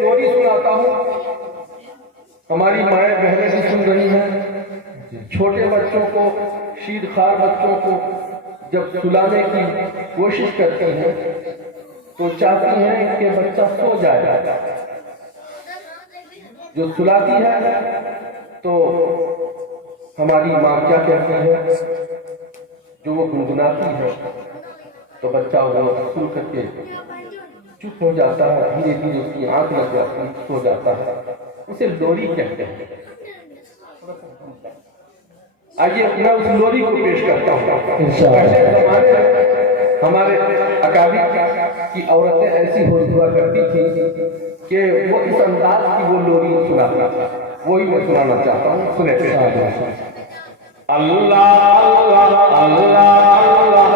लोरी सुनाता हूँ। हमारी माएँ बहनें भी सुन रही हैं। छोटे बच्चों को, शीरखार बच्चों को जब सुलाने की कोशिश करती हैं तो चाहती हैं कि बच्चा सो जाए। जो सुलाती है तो हमारी माँ क्या कहती है, जो वो गुनगुनाती है तो बच्चा वो सुन करके चुप हो जाता है, धीरे धीरे उसकी आंख लग जाती है, सो जाता है। उसे लोरी कहते हैं। आइए मैं उस लोरी को पेश करता हूँ। पहले जमाने में हमारे अकाबिर की औरतें ऐसी हुआ करती थी कि वो इस अंदाज की वो लोरी सुनाता था। वही मैं सुनाना चाहता हूँ, सुने। अल्लाह अल्लाह अल्लाह